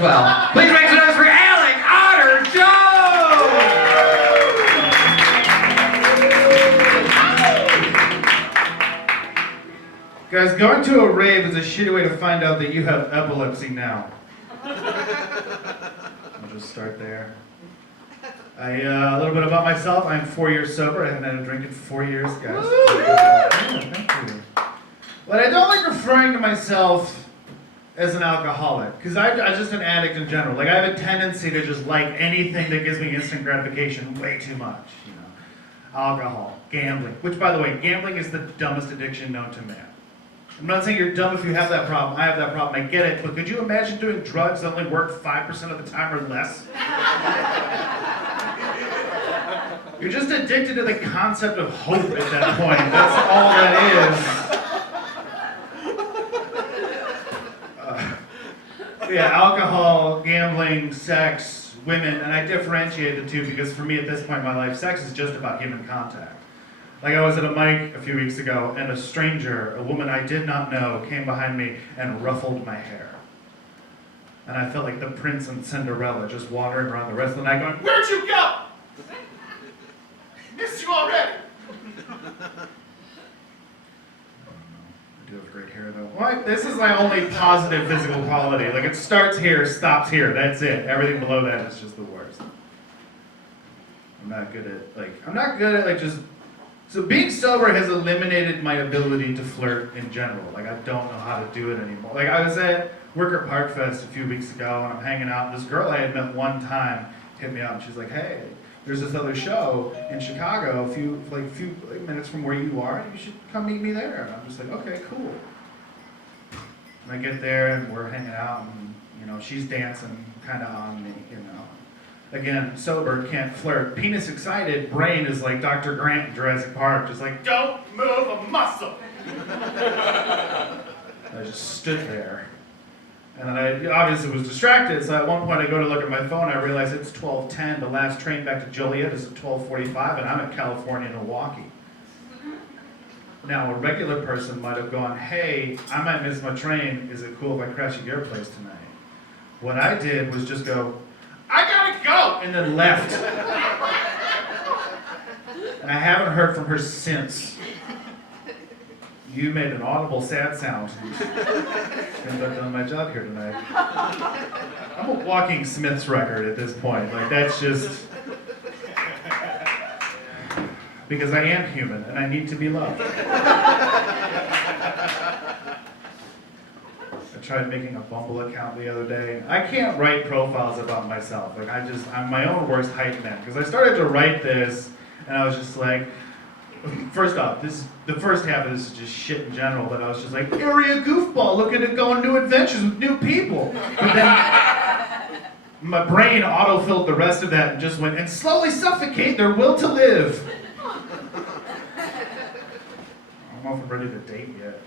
Well, please raise your hands for Alec Otter Joe! Guys, going to a rave is a shitty way to find out that you have epilepsy now. I'll just start there. A little bit about myself. I'm 4 years sober. I haven't had a drink in 4 years, guys. Yeah, thank you. But I don't like referring to myself as an alcoholic, because I'm just an addict in general. Like, I have a tendency to just like anything that gives me instant gratification way too much, you know. Alcohol, gambling, which, by the way, gambling is the dumbest addiction known to man. I'm not saying you're dumb if you have that problem. I have that problem. I get it. But could you imagine doing drugs that only work 5% of the time or less? You're just addicted to the concept of hope at that point. That's all that is. Yeah, alcohol, gambling, sex, women, and I differentiate the two because for me at this point in my life, sex is just about human contact. Like, I was at a mic a few weeks ago and a stranger, a woman I did not know, came behind me and ruffled my hair. And I felt like the prince and Cinderella just wandering around the rest of the night going, "Where'd you go? Missed you already." I do have great hair though. Well, this is my only positive physical quality. Like, it starts here, stops here, that's it. Everything below that is just the worst. I'm not good at just, so being sober has eliminated my ability to flirt in general. Like, I don't know how to do it anymore. Like, I was at Worker Park Fest a few weeks ago and I'm hanging out, and this girl I had met one time hit me up and she's like, "Hey, there's this other show in Chicago a few minutes from where you are, and you should come meet me there." And I'm just like, "Okay, cool." And I get there and we're hanging out and, you know, she's dancing kind of on me, you know. Again, sober, can't flirt. Penis excited, brain is like Dr. Grant in Jurassic Park, just like, "Don't move a muscle." I just stood there. And then I obviously was distracted, so at one point I go to look at my phone, I realize it's 12:10, the last train back to Joliet is at 12:45, and I'm in California, Milwaukee. Now, a regular person might have gone, "Hey, I might miss my train, is it cool if I crash at your place tonight?" What I did was just go, "I gotta go," and then left. And I haven't heard from her since. You made an audible sad sound. I've done my job here tonight. I'm a walking Smith's record at this point. Like, that's just because I am human and I need to be loved. I tried making a Bumble account the other day. I can't write profiles about myself. Like, I'm my own worst hype man. Because I started to write this and I was just like, first off, the first half of this is just shit in general, but I was just like, area goofball, looking to go on new adventures with new people. But then my brain autofilled the rest of that and just went, "and slowly suffocate their will to live." I don't know if I'm ready to date yet.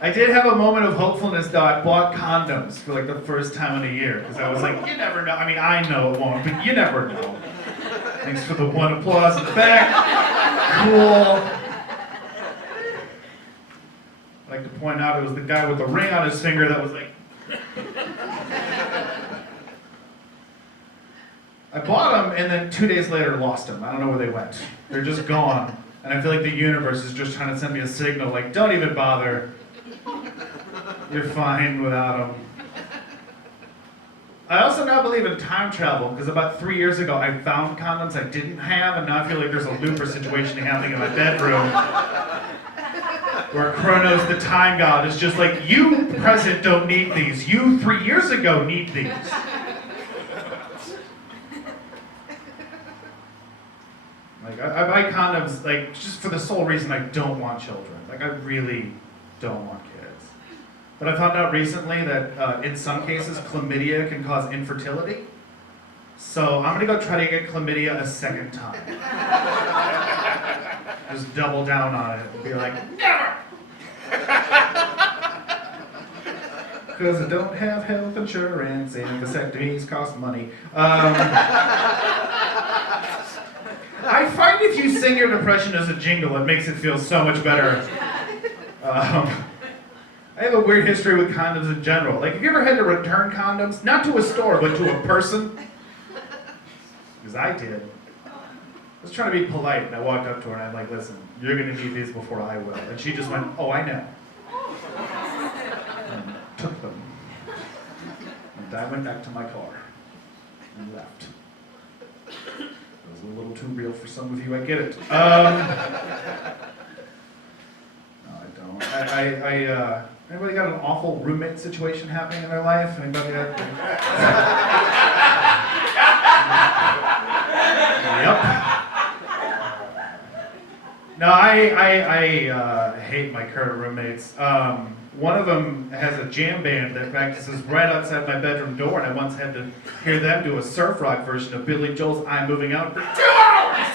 I did have a moment of hopefulness though. I bought condoms for like the first time in a year, because I was like, you never know. I mean, I know it won't, but you never know. Thanks for the one applause in the back. Cool. I'd like to point out it was the guy with the ring on his finger that was like... I bought them and then 2 days later lost them. I don't know where they went. They're just gone. And I feel like the universe is just trying to send me a signal like, don't even bother. You're fine without them. I also now believe in time travel, because about 3 years ago I found condoms I didn't have, and now I feel like there's a looper situation happening in my bedroom where Kronos, the time god, is just like, you, present, don't need these. You, 3 years ago, need these. Like, I buy condoms, like, just for the sole reason I don't want children. Like, I really don't want kids. But I found out recently that in some cases, chlamydia can cause infertility. So I'm gonna go try to get chlamydia a second time. Just double down on it and be like, never! Because I don't have health insurance and vasectomies cost money. I find if you sing your depression as a jingle, it makes it feel so much better. I have a weird history with condoms in general. Like, have you ever had to return condoms? Not to a store, but to a person? Because I did. I was trying to be polite, and I walked up to her, and I'm like, listen, you're going to need these before I will. And she just went, oh, I know. And took them. And I went back to my car and left. It was a little too real for some of you, I get it. No, I don't. Anybody got an awful roommate situation happening in their life? Anybody got? Yep. No, I hate my current roommates. One of them has a jam band that practices right outside my bedroom door, and I once had to hear them do a surf rock version of Billy Joel's "I'm Moving Out" for 2 hours.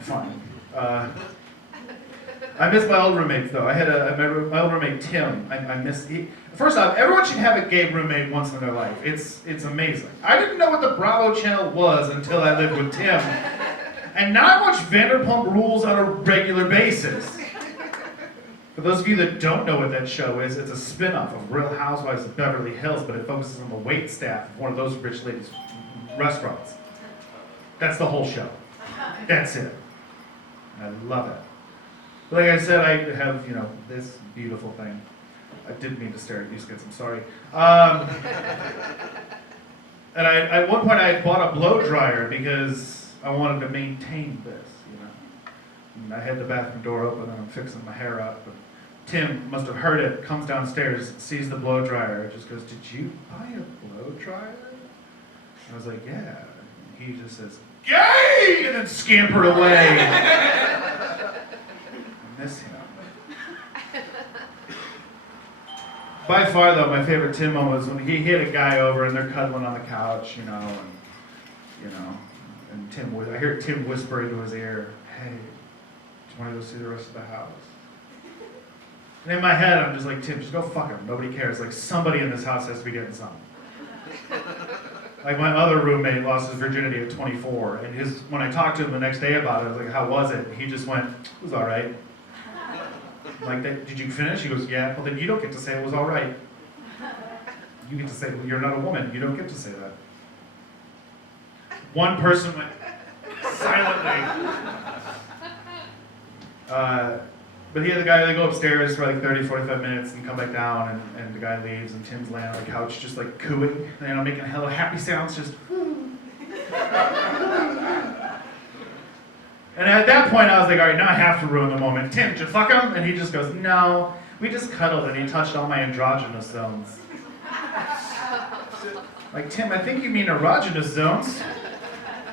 Fine. I miss my old roommates, though. I had my old roommate, Tim. I miss... First off, everyone should have a gay roommate once in their life. It's amazing. I didn't know what the Bravo channel was until I lived with Tim. And now I watch Vanderpump Rules on a regular basis. For those of you that don't know what that show is, it's a spin-off of Real Housewives of Beverly Hills, but it focuses on the wait staff of one of those rich ladies' restaurants. That's the whole show. That's it. I love it. Like I said, I have, this beautiful thing. I didn't mean to stare at you, Skits, I'm sorry. And at one point I bought a blow dryer because I wanted to maintain this, And I had the bathroom door open and I'm fixing my hair up. But Tim must have heard it, comes downstairs, sees the blow dryer, just goes, "Did you buy a blow dryer?" I was like, "Yeah." And he just says, "Gay!" and then scampered away. Miss him. By far, though, my favorite Tim moment was when he hit a guy over and they're cuddling on the couch, and Tim, I hear Tim whisper into his ear, "Hey, do you want to go see the rest of the house?" And in my head, I'm just like, "Tim, just go fuck him. Nobody cares. Like, somebody in this house has to be getting something." Like, my other roommate lost his virginity at 24, and when I talked to him the next day about it, I was like, "How was it?" And he just went, "It was all right." Like, "Did you finish?" He goes, "Yeah." "Well, then you don't get to say it was all right. You get to say, well, you're not a woman. You don't get to say that." One person went silently. But he had the guy, they go upstairs for like 30, 45 minutes and come back down, and the guy leaves, and Tim's laying on the couch just like cooing, making hella happy sounds, just And at that point, I was like, all right, now I have to ruin the moment. "Tim, did you fuck him?" And he just goes, "No, we just cuddled and he touched all my androgynous zones." Like, "Tim, I think you mean erogenous zones.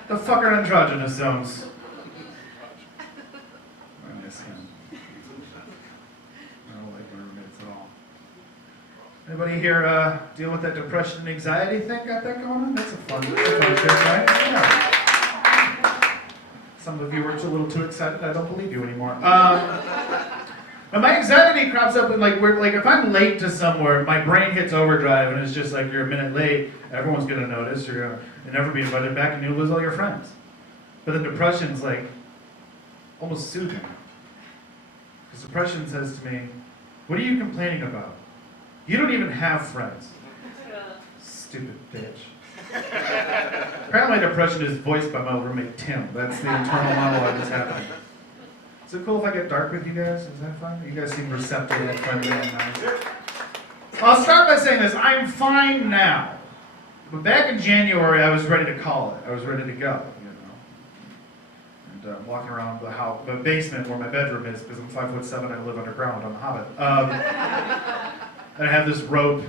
The fuck are androgynous zones?" I miss him. I don't like my roommates at all. Anybody here deal with that depression and anxiety thing? Got that going on? That's a fun shit, right? Yeah. Some of you were a little too excited. I don't believe you anymore. But my anxiety crops up in if I'm late to somewhere, my brain hits overdrive and it's just like, you're a minute late, everyone's gonna notice, you'll never be invited back, and you'll lose all your friends. But the depression's like almost soothing. Because depression says to me, "What are you complaining about? You don't even have friends." Stupid bitch. Apparently depression is voiced by my roommate Tim. That's the internal monologue that's happening. Is it cool if I get dark with you guys? Is that fun? You guys seem receptive and friendly and nice. I'll start by saying this. I'm fine now. But back in January, I was ready to call it. I was ready to go, And walking around the house, the basement where my bedroom is, because I'm 5'7", I live underground, I'm a hobbit. And I have this rope.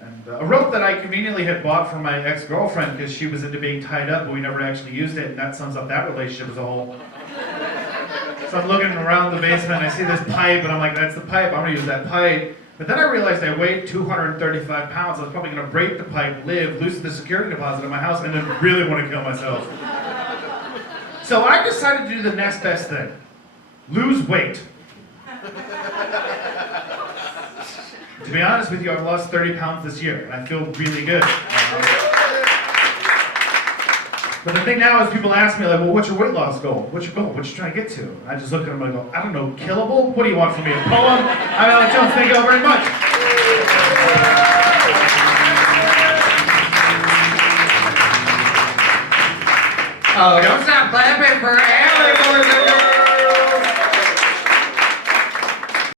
And a rope that I conveniently had bought from my ex-girlfriend because she was into being tied up, but we never actually used it, and that sums up that relationship as a whole. So I'm looking around the basement, and I see this pipe, and I'm like, "That's the pipe, I'm gonna use that pipe." But then I realized I weighed 235 pounds, I was probably gonna break the pipe, lose the security deposit in my house, and then really want to kill myself. So I decided to do the next best thing. Lose weight. To be honest with you, I've lost 30 pounds this year, and I feel really good. But the thing now is people ask me, like, well, what's your weight loss goal? What's your goal? What you trying to get to? I just look at them and go, I don't know, killable? What do you want from me, a poem? I mean, I don't think of very much. Oh, don't stop clapping for Allie, boys and girls.